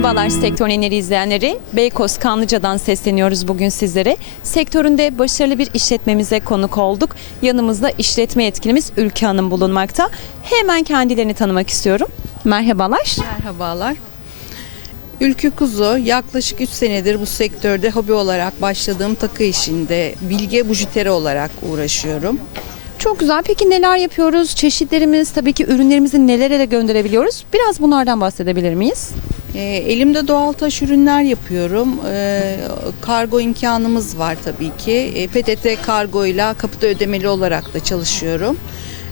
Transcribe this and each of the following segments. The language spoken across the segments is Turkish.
Merhabalar Sektör Eneri izleyenleri. Beykoz Kanlıca'dan sesleniyoruz bugün sizlere. Sektöründe başarılı bir işletmemize konuk olduk. Yanımızda işletme yetkilimiz Ülke Hanım bulunmakta. Hemen kendilerini tanımak istiyorum. Merhabalar. Merhabalar. Ülkü Kuzu yaklaşık 3 senedir bu sektörde hobi olarak başladığım takı işinde bilge bujiteri olarak uğraşıyorum. Çok güzel. Peki neler yapıyoruz? Çeşitlerimiz, tabii ki ürünlerimizi nelere gönderebiliyoruz? Biraz bunlardan bahsedebilir miyiz? E, elimde doğal taş ürünler yapıyorum. E, kargo imkanımız var tabii ki. E, PTT kargoyla kapıda ödemeli olarak da çalışıyorum.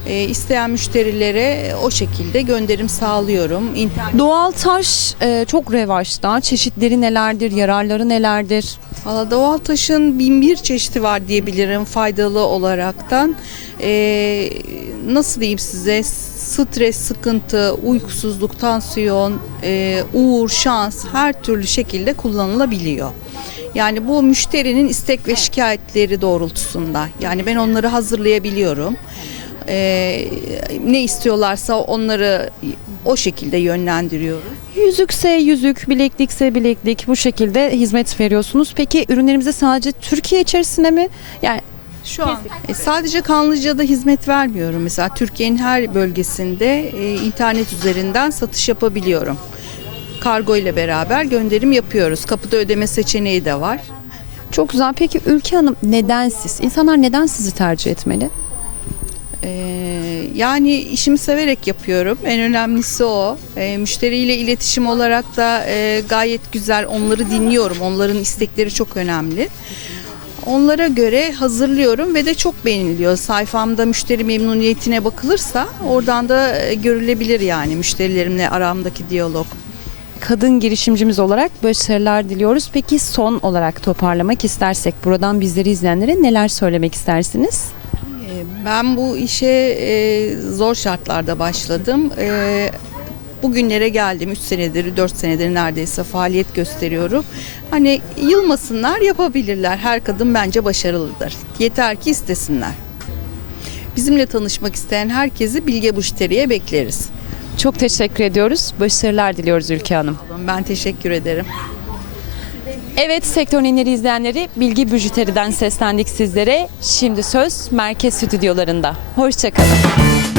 E, isteyen müşterilere o şekilde gönderim sağlıyorum. İnternet Doğal taş e, çok revaçta. Çeşitleri nelerdir? Yararları nelerdir? Valla doğal taşın bin bir çeşidi var diyebilirim faydalı olaraktan. Ee, nasıl diyeyim size stres, sıkıntı, uykusuzluk, tansiyon, e, uğur, şans her türlü şekilde kullanılabiliyor. Yani bu müşterinin istek ve şikayetleri doğrultusunda. Yani ben onları hazırlayabiliyorum. Ee, ne istiyorlarsa onları o şekilde yönlendiriyoruz. Yüzükse yüzük, bileklikse bileklik bu şekilde hizmet veriyorsunuz. Peki ürünlerimize sadece Türkiye içerisinde mi? Yani Şu an e, sadece Kanlıca'da hizmet vermiyorum. Mesela Türkiye'nin her bölgesinde e, internet üzerinden satış yapabiliyorum. Kargo ile beraber gönderim yapıyoruz. Kapıda ödeme seçeneği de var. çok güzel. Peki Ülke Hanım neden siz? İnsanlar neden sizi tercih etmeli? E, yani işimi severek yapıyorum. En önemlisi o. E, müşteriyle iletişim olarak da e, gayet güzel. Onları dinliyorum. Onların istekleri çok önemli. Onlara göre hazırlıyorum ve de çok beğeniliyor. Sayfamda müşteri memnuniyetine bakılırsa oradan da e, görülebilir yani müşterilerimle aramdaki diyalog. Kadın girişimcimiz olarak başarılar diliyoruz. Peki son olarak toparlamak istersek buradan bizleri izleyenlere neler söylemek istersiniz? E, Ben bu işe e, zor şartlarda başladım. Bugünlere geldim. 3 senedir, 4 senedir neredeyse faaliyet gösteriyorum. Hani yılmasınlar, yapabilirler. Her kadın bence başarılıdır. Yeter ki istesinler. Bizimle tanışmak isteyen herkesi Bilge Buşteri'ye bekleriz. Çok teşekkür ediyoruz. Başarılar diliyoruz Ülke Hanım. Ben teşekkür ederim. Evet sektör enleri izleyenleri Bilgi Büjüteri'den seslendik sizlere. Şimdi söz merkez stüdyolarında. Hoşçakalın.